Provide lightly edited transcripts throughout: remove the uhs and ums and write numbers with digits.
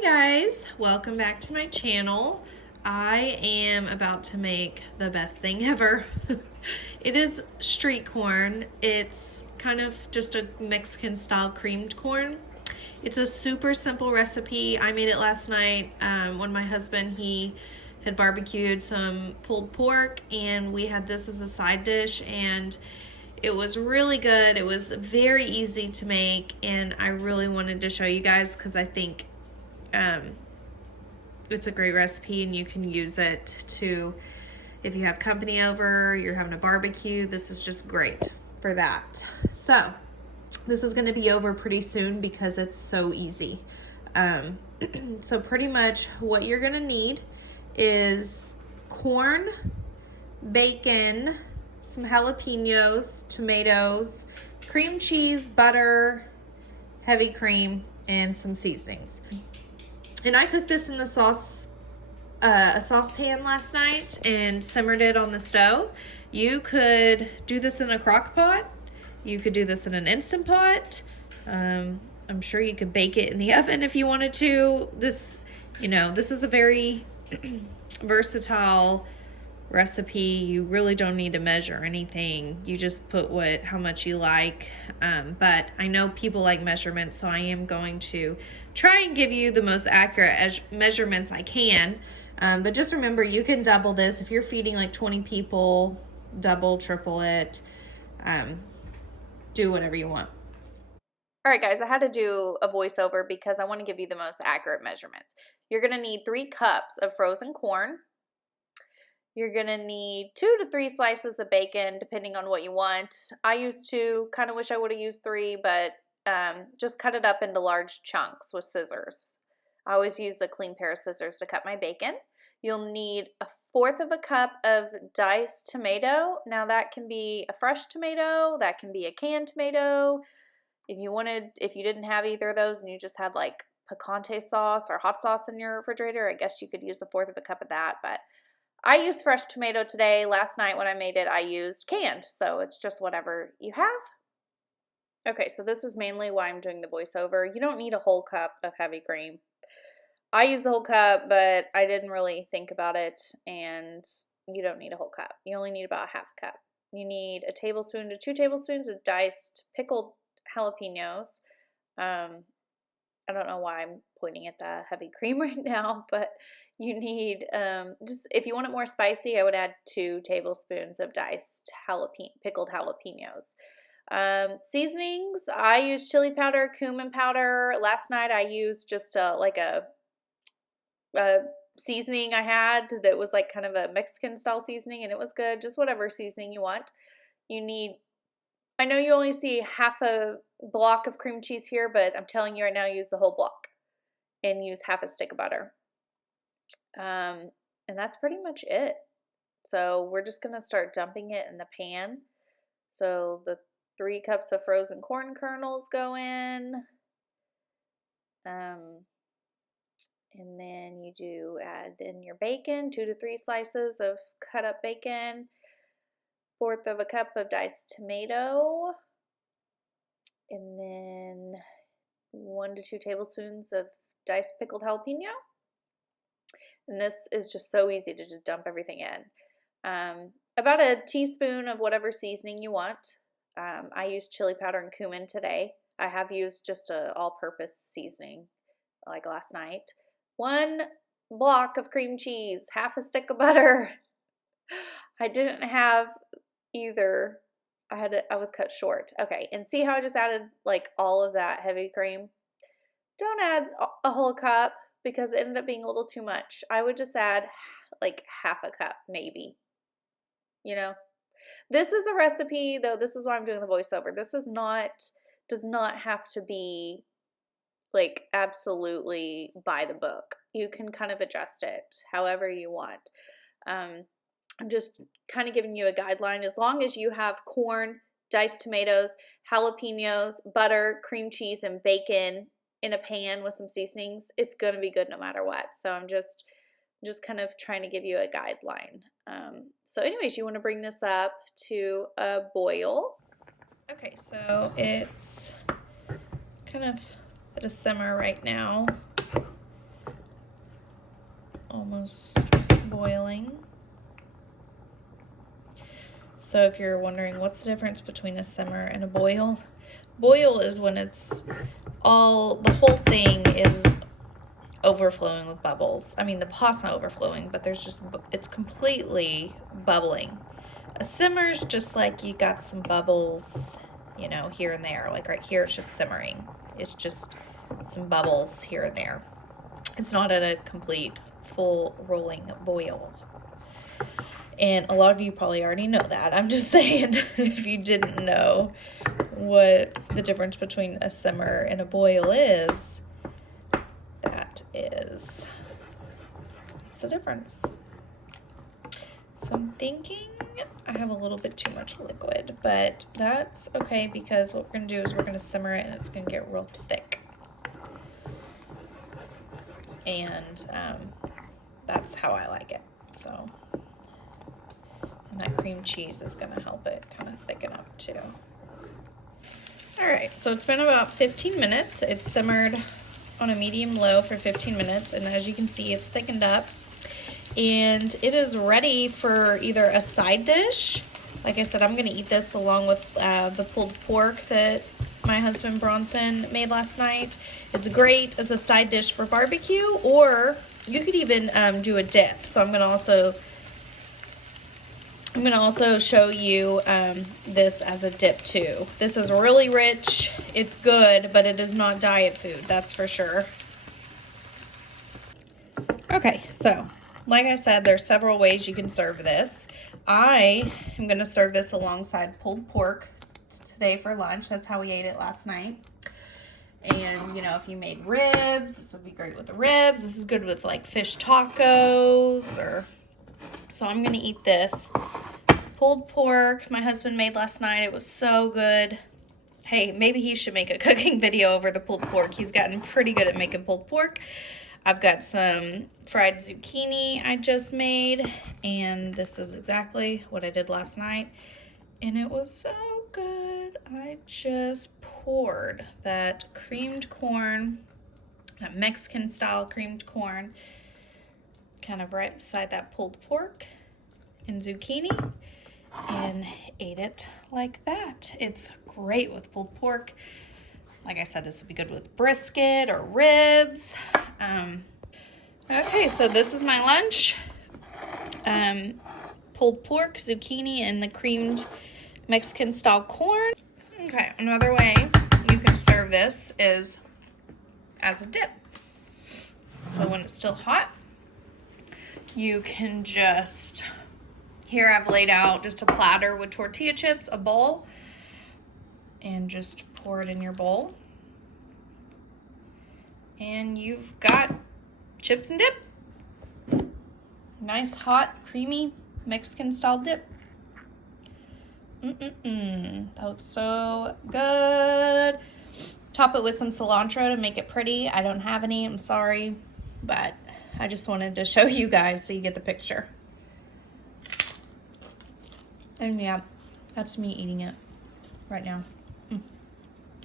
Hey guys, welcome back to my channel. I am about to make the best thing ever. It is street corn. It's kind of just a Mexican style creamed corn. It's a super simple recipe. I made it last night when my husband, he had barbecued some pulled pork and we had this as a side dish, and it was really good. It was very easy to make, and I really wanted to show you guys because I think it's a great recipe and you can use it to, if you have company over, you're having a barbecue, this is just great for that. So this is going to be over pretty soon because it's so easy. So pretty much what you're going to need is corn, bacon, some jalapenos, tomatoes, cream cheese, butter, heavy cream, and some seasonings. And I cooked this in the a saucepan last night and simmered it on the stove. You could do this in a crock pot. You could do this in an Instant Pot. I'm sure you could bake it in the oven if you wanted to. This is a very versatile recipe. You really don't need to measure anything. You just put how much you like. But I know people like measurements, so I am going to try and give you the most accurate measurements I can. But just remember, you can double this. If you're feeding like 20 people, double, triple it. Do whatever you want. All right, guys, I had to do a voiceover because I want to give you the most accurate measurements. You're going to need 3 cups of frozen corn. You're going to need 2 to 3 slices of bacon, depending on what you want. I used 2, kind of wish I would have used 3, but just cut it up into large chunks with scissors. I always use a clean pair of scissors to cut my bacon. You'll need 1/4 of a cup of diced tomato. Now that can be a fresh tomato, that can be a canned tomato. If you didn't have either of those and you just had like picante sauce or hot sauce in your refrigerator, I guess you could use 1/4 of a cup of that, but I used fresh tomato today. Last night when I made it, I used canned, so it's just whatever you have. Okay, so this is mainly why I'm doing the voiceover. You don't need a whole cup of heavy cream. I used the whole cup, but I didn't really think about it, and you don't need a whole cup. You only need about a 1/2 cup. You need 1 tablespoon to 2 tablespoons of diced pickled jalapenos. I don't know why I'm pointing at the heavy cream right now, but you need, just if you want it more spicy, I would add 2 tablespoons of diced pickled jalapenos. Seasonings, I use chili powder, cumin powder. Last night I used just a seasoning I had that was like kind of a Mexican style seasoning, and it was good. Just whatever seasoning you want. I know you only see 1/2 a block of cream cheese here, but I'm telling you right now, use the whole block and use 1/2 a stick of butter. And that's pretty much it. So we're just going to start dumping it in the pan. So the 3 cups of frozen corn kernels go in. And then you do add in your bacon, 2 to 3 slices of cut up bacon, 1/4 of a cup of diced tomato, and then 1 to 2 tablespoons of diced pickled jalapeno. And this is just so easy to just dump everything in. About a teaspoon of whatever seasoning you want. I used chili powder and cumin today. I have used just an all-purpose seasoning like last night. 1 block of cream cheese, 1/2 a stick of butter. I didn't have either. I was cut short. Okay, and see how I just added like all of that heavy cream? Don't add a whole cup because it ended up being a little too much. I would just add like 1/2 a cup maybe. This is a recipe though. This is why I'm doing the voiceover. This does not have to be like absolutely by the book. You can kind of adjust it however you want. I'm just kind of giving you a guideline. As long as you have corn, diced tomatoes, jalapenos, butter, cream cheese, and bacon in a pan with some seasonings, it's going to be good no matter what. So I'm just kind of trying to give you a guideline. So anyways, you want to bring this up to a boil. Okay, so it's kind of at a simmer right now. almost boiling. So if you're wondering what's the difference between a simmer and a boil, boil is when it's the whole thing is overflowing with bubbles. I mean, the pot's not overflowing, but it's completely bubbling. A simmer's just like you got some bubbles, you know, here and there. Like right here, it's just simmering. It's just some bubbles here and there. It's not at a complete full rolling boil. And a lot of you probably already know that. I'm just saying, if you didn't know what the difference between a simmer and a boil is, that's the difference. So I'm thinking I have a little bit too much liquid, but that's okay because what we're going to do is we're going to simmer it and it's going to get real thick. And that's how I like it. So, and that cream cheese is going to help it kind of thicken up too. All right, so it's been about 15 minutes. It's simmered on a medium low for 15 minutes, and as you can see, it's thickened up. And it is ready for either a side dish. Like I said, I'm gonna eat this along with the pulled pork that my husband Bronson made last night. It's great as a side dish for barbecue, or you could even do a dip. So I'm gonna also show you this as a dip too. This is really rich, it's good, but it is not diet food, that's for sure. Okay, so like I said, there's several ways you can serve this. I am going to serve this alongside pulled pork today for lunch. That's how we ate it last night. And, you know, if you made ribs, this would be great with the ribs. This is good with, like, fish tacos. So I'm going to eat this. Pulled pork my husband made last night. It was so good. Hey, maybe he should make a cooking video over the pulled pork. He's gotten pretty good at making pulled pork. I've got some fried zucchini I just made, and this is exactly what I did last night, and it was so good. I just poured that creamed corn, that Mexican style creamed corn, kind of right beside that pulled pork and zucchini, and ate it like that. It's great with pulled pork. Like I said, this would be good with brisket or ribs. Okay, so this is my lunch. Pulled pork, zucchini, and the creamed Mexican style corn. Okay, another way you can serve this is as a dip. So when it's still hot, you can just, here I've laid out just a platter with tortilla chips, a bowl, and just pour it in your bowl. And you've got chips and dip. Nice, hot, creamy Mexican style dip. That looks so good. Top it with some cilantro to make it pretty. I don't have any, I'm sorry, but I just wanted to show you guys so you get the picture. And yeah, that's me eating it right now.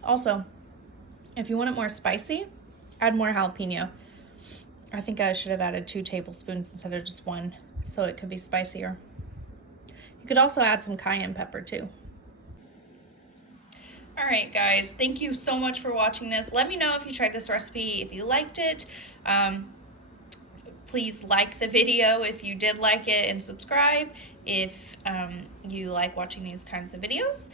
Also, if you want it more spicy, add more jalapeno. I think I should have added 2 tablespoons instead of just 1, so it could be spicier. You could also add some cayenne pepper too. All right, guys, thank you so much for watching this. Let me know if you tried this recipe, if you liked it. Please like the video if you did like it, and subscribe if you like watching these kinds of videos.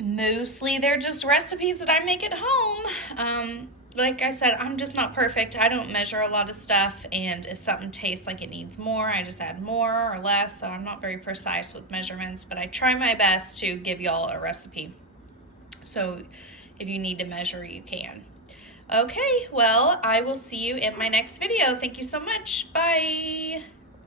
Mostly they're just recipes that I make at home. Like I said, I'm just not perfect. I don't measure a lot of stuff, and if something tastes like it needs more, I just add more or less, so I'm not very precise with measurements, but I try my best to give y'all a recipe. So if you need to measure, you can. Okay, well, I will see you in my next video. Thank you so much. Bye.